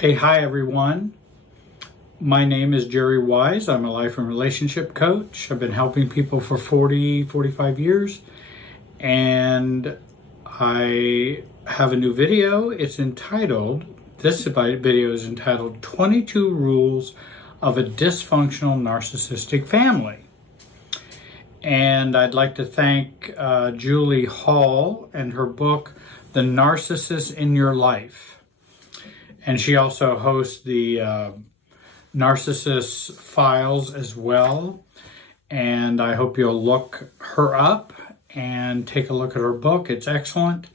Hey, hi everyone. My name is Jerry Wise. I'm a life and relationship coach. I've been helping people for 45 years. And I have a new video. This video is entitled 22 Rules of a Dysfunctional Narcissistic Family. And I'd like to thank Julie Hall and her book, The Narcissist in Your Life. And she also hosts the Narcissist Files as well. And I hope you'll look her up and take a look at her book. It's excellent.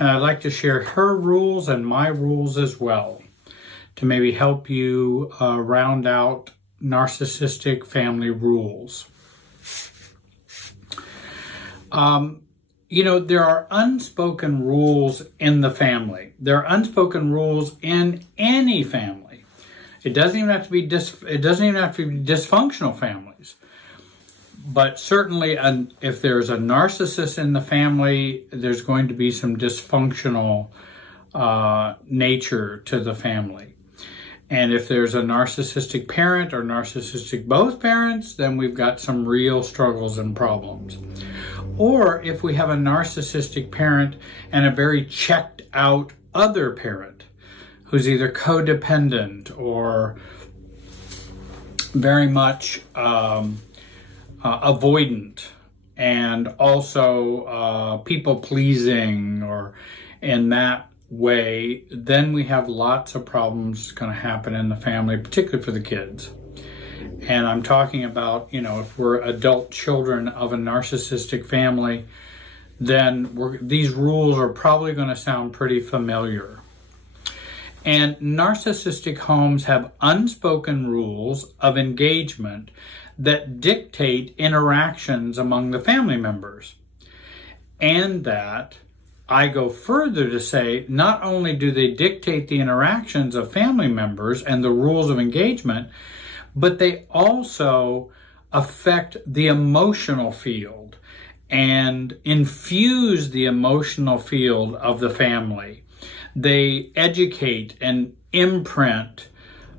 And I'd like to share her rules and my rules as well to maybe help you round out narcissistic family rules. There are unspoken rules in the family. There are unspoken rules in any family. It doesn't even have to be dysfunctional families. But certainly, if there's a narcissist in the family, there's going to be some dysfunctional nature to the family. And if there's a narcissistic parent or narcissistic both parents, then we've got some real struggles and problems. Or if we have a narcissistic parent and a very checked out other parent who's either codependent or very much avoidant and also people pleasing or in that way, then we have lots of problems going to happen in the family, particularly for the kids. And I'm talking about, if we're adult children of a narcissistic family, then these rules are probably going to sound pretty familiar. And narcissistic homes have unspoken rules of engagement that dictate interactions among the family members. And that I go further to say, not only do they dictate the interactions of family members and the rules of engagement, but they also affect the emotional field and infuse the emotional field of the family. They educate and imprint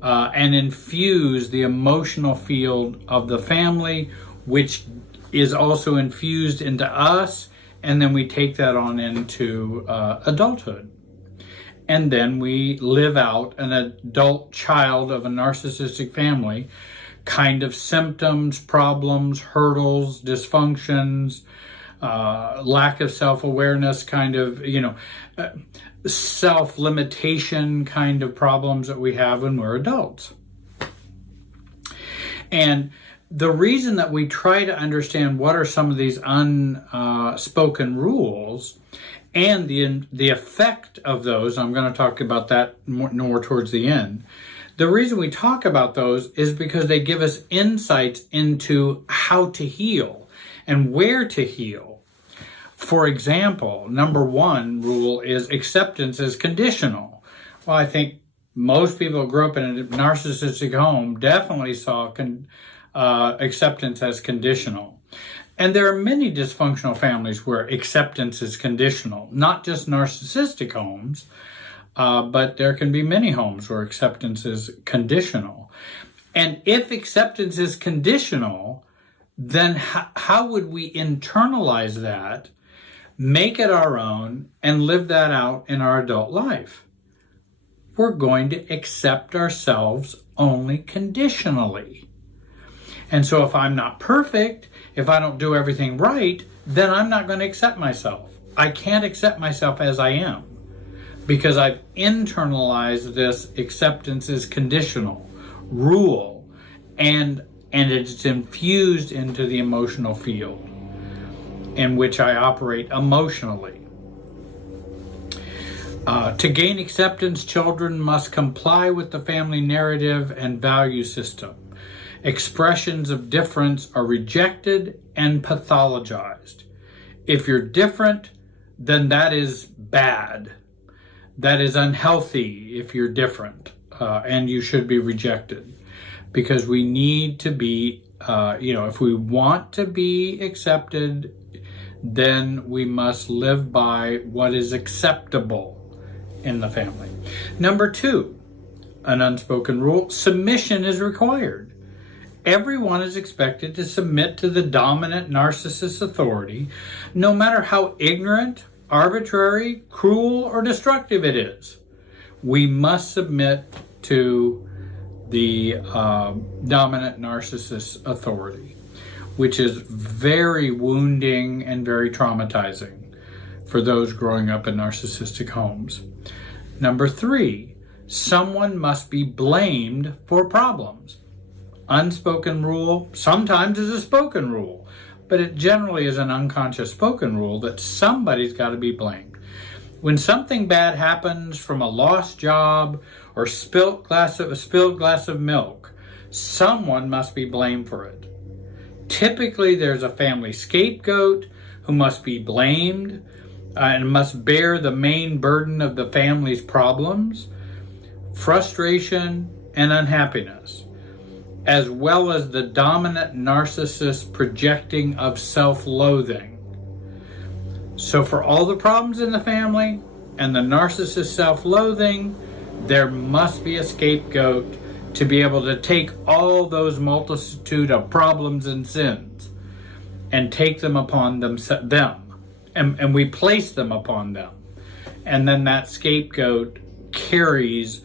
and infuse the emotional field of the family, which is also infused into us, and then we take that on into adulthood. And then we live out an adult child of a narcissistic family kind of symptoms, problems, hurdles, dysfunctions, lack of self-awareness, kind of, self-limitation kind of problems that we have when we're adults. And the reason that we try to understand what are some of these unspoken rules and the effect of those, I'm going to talk about that more towards the end. The reason we talk about those is because they give us insights into how to heal and where to heal. For example, number one rule is acceptance is conditional. Well, I think most people who grew up in a narcissistic home definitely saw acceptance as conditional. And there are many dysfunctional families where acceptance is conditional, not just narcissistic homes, but there can be many homes where acceptance is conditional. And if acceptance is conditional, then how would we internalize that, make it our own, and live that out in our adult life? We're going to accept ourselves only conditionally. And so if I'm not perfect, if I don't do everything right, then I'm not going to accept myself. I can't accept myself as I am because I've internalized this acceptance is conditional rule and it's infused into the emotional field in which I operate emotionally. To gain acceptance, children must comply with the family narrative and value system. Expressions of difference are rejected and pathologized. If you're different, then that is bad. That is unhealthy if you're different, and you should be rejected. Because we need to be, if we want to be accepted, then we must live by what is acceptable in the family. Number two, an unspoken rule, submission is required. Everyone is expected to submit to the dominant narcissist authority, no matter how ignorant, arbitrary, cruel, or destructive it is. We must submit to the dominant narcissist authority, which is very wounding and very traumatizing for those growing up in narcissistic homes. Number 3, someone must be blamed for problems. Unspoken rule sometimes is a spoken rule, but it generally is an unconscious spoken rule that somebody's got to be blamed. When something bad happens, from a lost job or a spilled glass of milk, someone must be blamed for it. Typically, there's a family scapegoat who must be blamed and must bear the main burden of the family's problems, frustration, and unhappiness, as well as the dominant narcissist projecting of self-loathing. So for all the problems in the family and the narcissist self-loathing, there must be a scapegoat to be able to take all those multitude of problems and sins and take them upon them. And we place them upon them. And then that scapegoat carries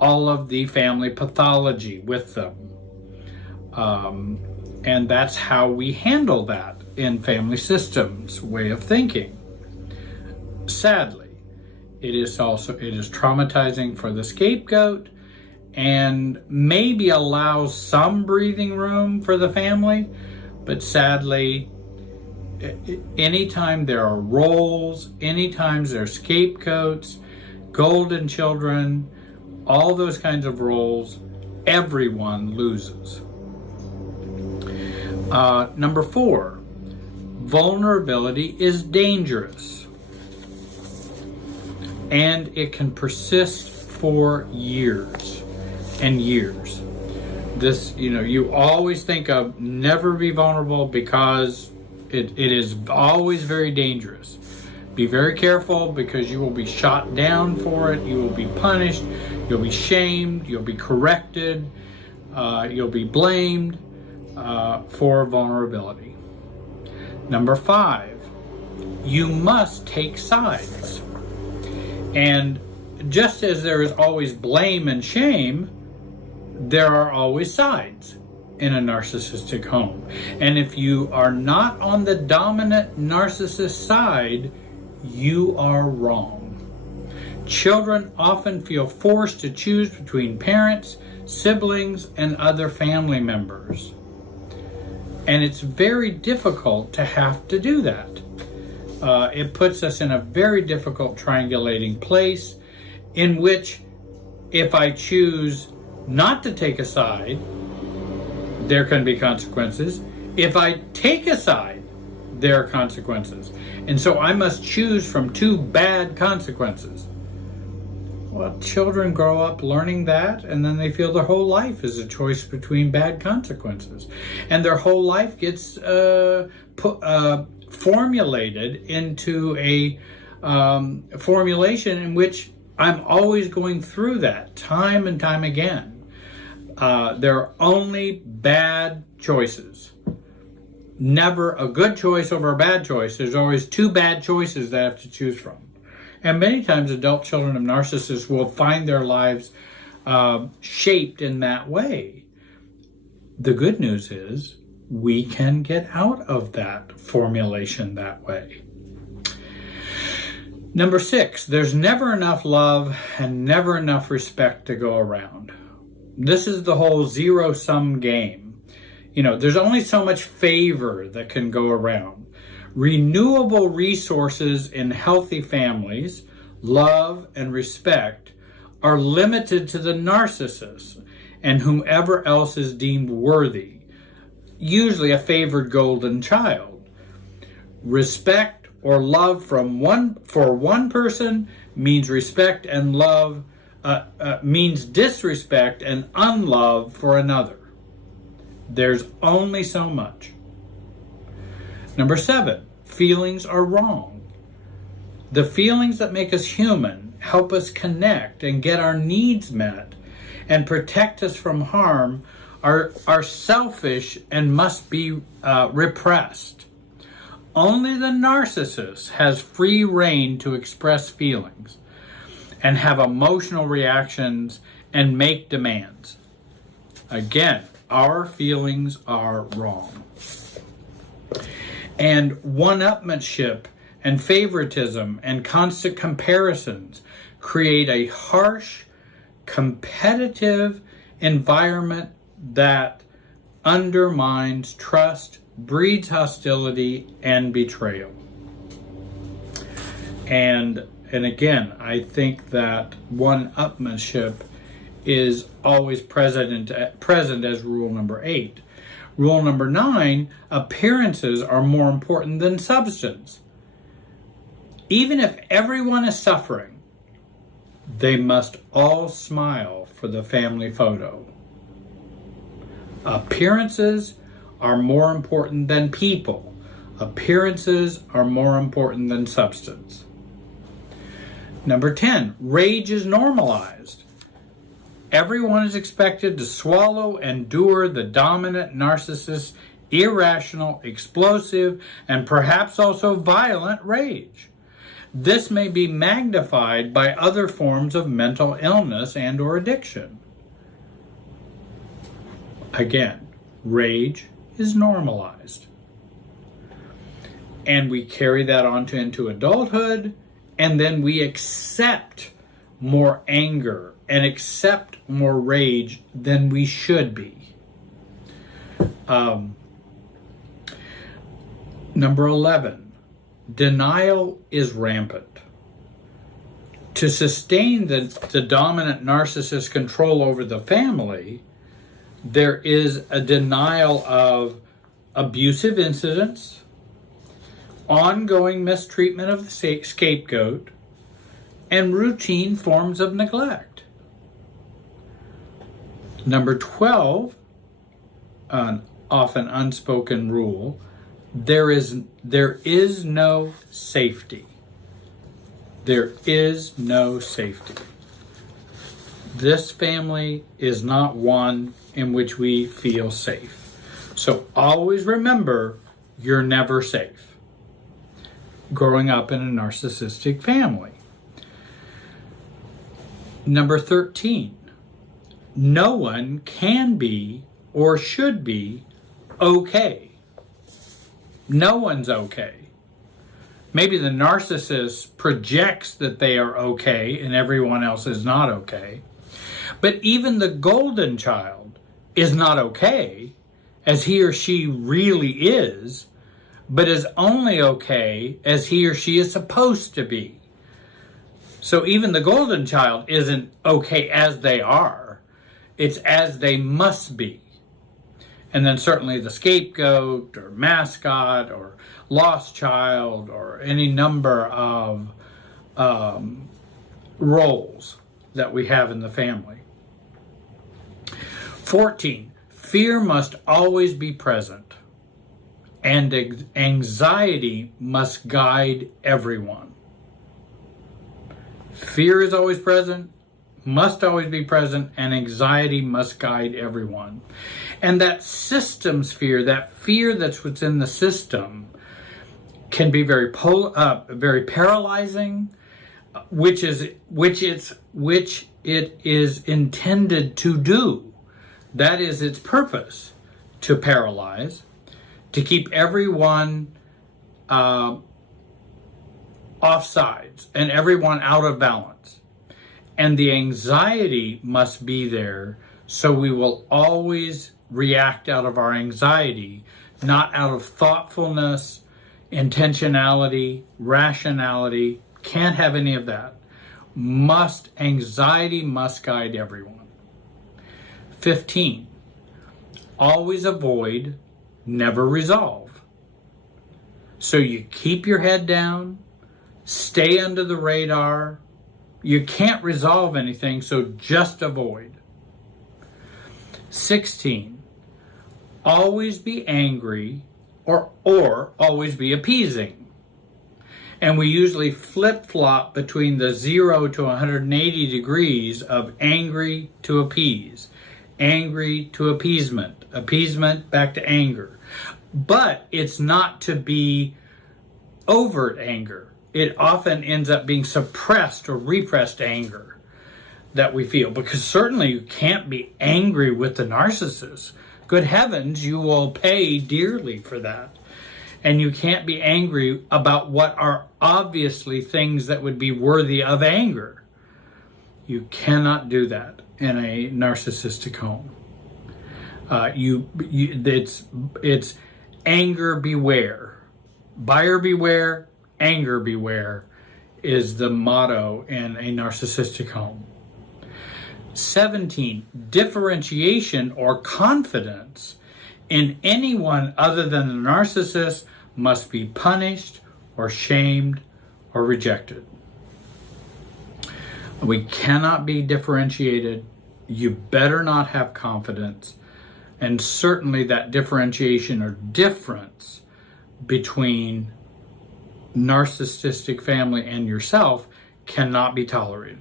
all of the family pathology with them. And that's how we handle that in family systems way of thinking. Sadly, it is traumatizing for the scapegoat and maybe allows some breathing room for the family, but sadly, anytime there are roles, anytime there are scapegoats, golden children, all those kinds of roles, everyone loses. Number 4, vulnerability is dangerous, and it can persist for years and years. This, you always think of never be vulnerable because it is always very dangerous. Be very careful because you will be shot down for it. You will be punished. You'll be shamed. You'll be corrected. You'll be blamed for vulnerability. Number 5, you must take sides. And just as there is always blame and shame, there are always sides in a narcissistic home. And if you are not on the dominant narcissist side, you are wrong. Children often feel forced to choose between parents, siblings, and other family members. And it's very difficult to have to do that. It puts us in a very difficult triangulating place in which if I choose not to take a side, there can be consequences. If I take a side, there are consequences. And so I must choose from 2 bad consequences. Well, children grow up learning that, and then they feel their whole life is a choice between bad consequences. And their whole life gets formulated into a formulation in which I'm always going through that time and time again. There are only bad choices. Never a good choice over a bad choice. There's always 2 bad choices that I have to choose from. And many times adult children of narcissists will find their lives shaped in that way. The good news is we can get out of that formulation that way. Number 6, there's never enough love and never enough respect to go around. This is the whole zero-sum game. There's only so much favor that can go around. Renewable resources in healthy families, love and respect, are limited to the narcissist and whomever else is deemed worthy, usually a favored golden child. Respect or love for one person means respect and love means disrespect and unlove for another. There's only so much. Number 7, feelings are wrong. The feelings that make us human help us connect and get our needs met and protect us from harm are selfish and must be repressed. Only the narcissist has free rein to express feelings and have emotional reactions and make demands. Again, our feelings are wrong. And one-upmanship and favoritism and constant comparisons create a harsh, competitive environment that undermines trust, breeds hostility, and betrayal. And again, I think that one-upmanship is always present as rule number 8. Rule number 9, appearances are more important than substance. Even if everyone is suffering, they must all smile for the family photo. Appearances are more important than people. Appearances are more important than substance. Number 10, rage is normalized. Everyone is expected to swallow and endure the dominant narcissist's irrational, explosive, and perhaps also violent rage. This may be magnified by other forms of mental illness and or addiction. Again, rage is normalized. And we carry that on into adulthood, and then we accept more anger and accept more rage than we should be. Number 11, denial is rampant. To sustain the dominant narcissist's control over the family, there is a denial of abusive incidents, ongoing mistreatment of the scapegoat, and routine forms of neglect. Number 12, an often unspoken rule, there is no safety. There is no safety. This family is not one in which we feel safe. So always remember, you're never safe growing up in a narcissistic family. Number 13, no one can be or should be okay. No one's okay. Maybe the narcissist projects that they are okay and everyone else is not okay. But even the golden child is not okay as he or she really is, but is only okay as he or she is supposed to be. So even the golden child isn't okay as they are. It's as they must be. And then certainly the scapegoat or mascot or lost child or any number of roles that we have in the family. 14, fear must always be present, and anxiety must guide everyone. Fear is always present, must always be present, and anxiety must guide everyone. And that systems fear, that fear that's within the system, can be very paralyzing, which it is intended to do. That is its purpose, to paralyze, to keep everyone offsides and everyone out of balance. And the anxiety must be there, so we will always react out of our anxiety, not out of thoughtfulness, intentionality, rationality. Can't have any of that. Anxiety must guide everyone. 15, always avoid, never resolve. So you keep your head down, stay under the radar. You can't resolve anything, so just avoid. 16, always be angry or always be appeasing. And we usually flip-flop between the 0 to 180 degrees of angry to appease, angry to appeasement, appeasement back to anger. But it's not to be overt anger. It often ends up being suppressed or repressed anger that we feel, because certainly you can't be angry with the narcissist. Good heavens, you will pay dearly for that. And you can't be angry about what are obviously things that would be worthy of anger. You cannot do that in a narcissistic home. It's anger beware. Buyer beware, anger beware is the motto in a narcissistic home. 17, differentiation or confidence in anyone other than the narcissist must be punished or shamed or rejected. We cannot be differentiated. You better not have confidence. And certainly that differentiation or difference between narcissistic family and yourself cannot be tolerated.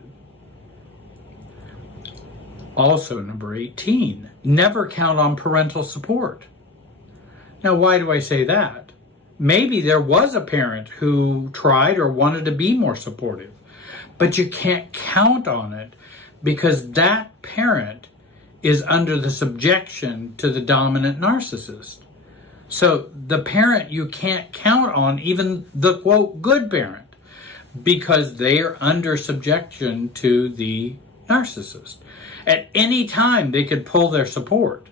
Also, number 18, never count on parental support. Now, why do I say that? Maybe there was a parent who tried or wanted to be more supportive, but you can't count on it because that parent is under the subjection to the dominant narcissist. So the parent you can't count on, even the quote good parent, because they are under subjection to the narcissist. At any time they could pull their support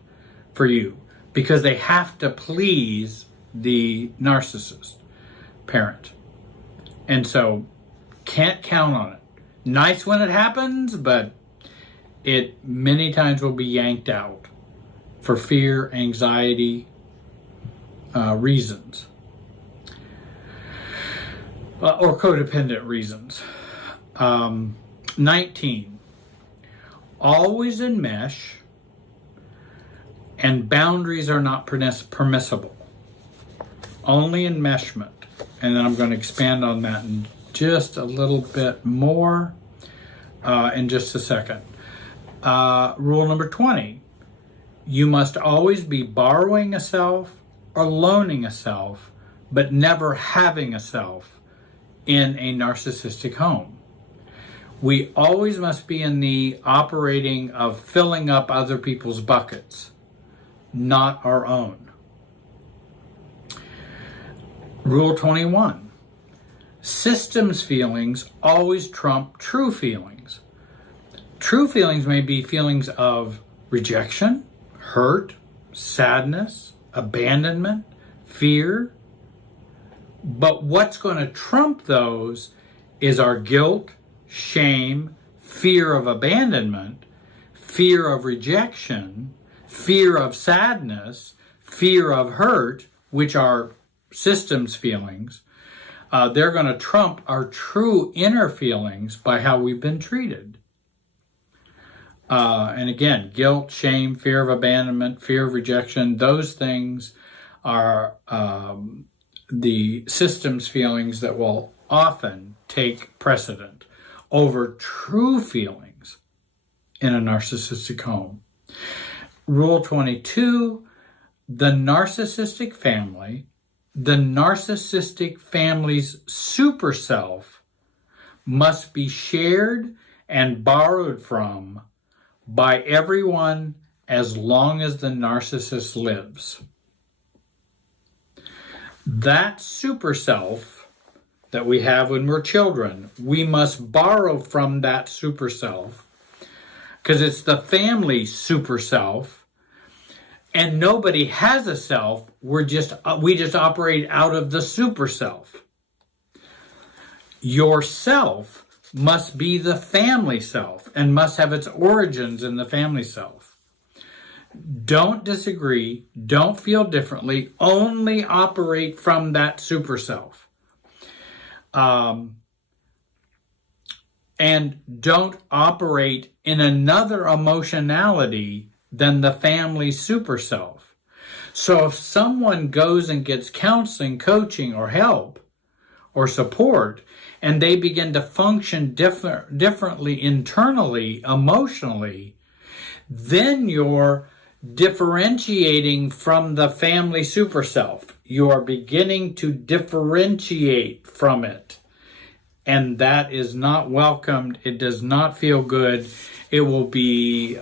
for you because they have to please the narcissist parent. And so can't count on it. Nice when it happens, but it many times will be yanked out for fear, anxiety, reasons. Or codependent reasons. 19. Always enmesh, and boundaries are not permissible. Only enmeshment. And then I'm going to expand on that in just a little bit more in just a second. Rule number 20. You must always be borrowing a self or loaning a self, but never having a self in a narcissistic home. We always must be in the operating of filling up other people's buckets, not our own. Rule 21. Systems feelings always trump true feelings. True feelings may be feelings of rejection, hurt, sadness, abandonment, fear. But what's going to trump those is our guilt, shame, fear of abandonment, fear of rejection, fear of sadness, fear of hurt, which are systems feelings. They're going to trump our true inner feelings by how we've been treated. And again, guilt, shame, fear of abandonment, fear of rejection, those things are the systems feelings that will often take precedent over true feelings in a narcissistic home. Rule 22, the narcissistic family's super self must be shared and borrowed from by everyone as long as the narcissist lives. That super self that we have when we're children, we must borrow from that super self because it's the family super self, and nobody has a self. We just operate out of the super self. Your self must be the family self and must have its origins in the family self. Don't disagree, don't feel differently, only operate from that super self. And don't operate in another emotionality than the family super self. So if someone goes and gets counseling, coaching, or help, or support, and they begin to function differently internally, emotionally, then you're differentiating from the family super self. You are beginning to differentiate from it. And that is not welcomed. It does not feel good. It will be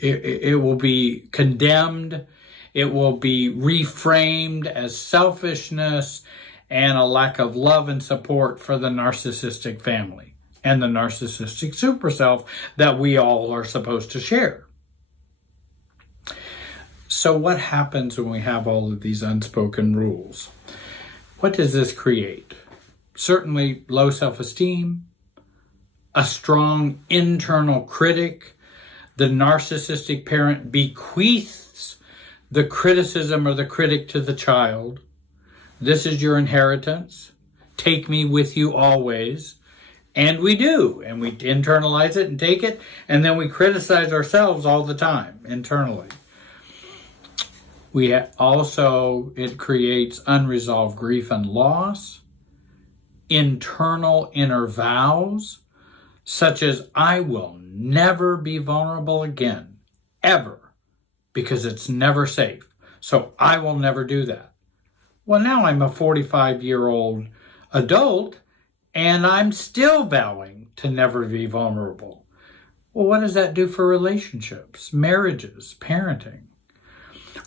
it will be condemned. It will be reframed as selfishness and a lack of love and support for the narcissistic family and the narcissistic super self that we all are supposed to share. So what happens when we have all of these unspoken rules? What does this create? Certainly low self-esteem, a strong internal critic. The narcissistic parent bequeaths the criticism or the critic to the child. This is your inheritance. Take me with you always. And we do. And we internalize it and take it. And then we criticize ourselves all the time internally. It creates unresolved grief and loss. Internal inner vows, such as I will never be vulnerable again, ever, because it's never safe. So I will never do that. Well, now I'm a 45-year-old adult, and I'm still vowing to never be vulnerable. Well, what does that do for relationships, marriages, parenting?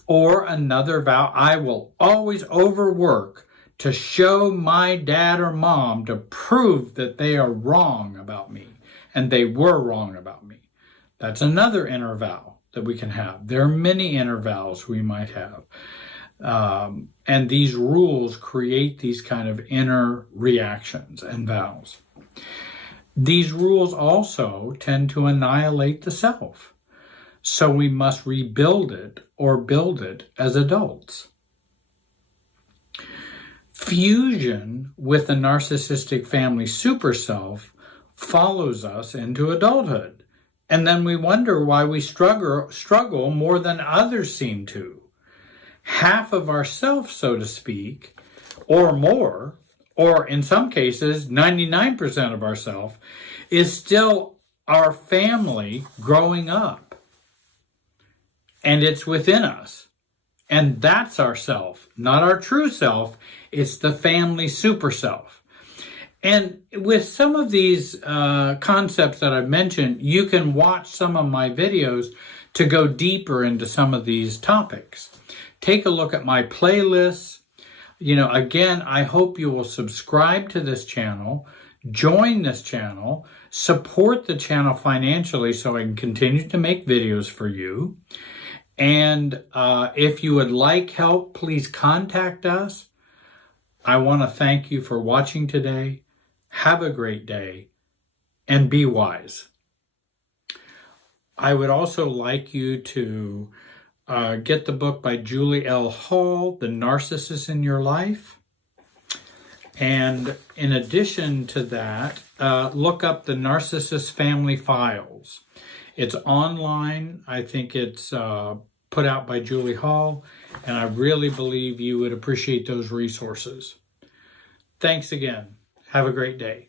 Or another vow, I will always overwork to show my dad or mom to prove that they are wrong about me, and they were wrong about me. That's another inner vow that we can have. There are many inner vows we might have. And these rules create these kind of inner reactions and vows. These rules also tend to annihilate the self. So we must rebuild it or build it as adults. Fusion with the narcissistic family super self follows us into adulthood. And then we wonder why we struggle more than others seem to. Half of ourself, so to speak, or more, or in some cases, 99% of ourself, is still our family growing up. And it's within us. And that's our self, not our true self. It's the family super self. And with some of these concepts that I've mentioned, you can watch some of my videos to go deeper into some of these topics. Take a look at my playlists. Again, I hope you will subscribe to this channel, join this channel, support the channel financially so I can continue to make videos for you. And if you would like help, please contact us. I want to thank you for watching today. Have a great day and be wise. I would also like you to get the book by Julie L. Hall, The Narcissist in Your Life. And in addition to that, look up the Narcissist Family Files. It's online. I think it's put out by Julie Hall, and I really believe you would appreciate those resources. Thanks again. Have a great day.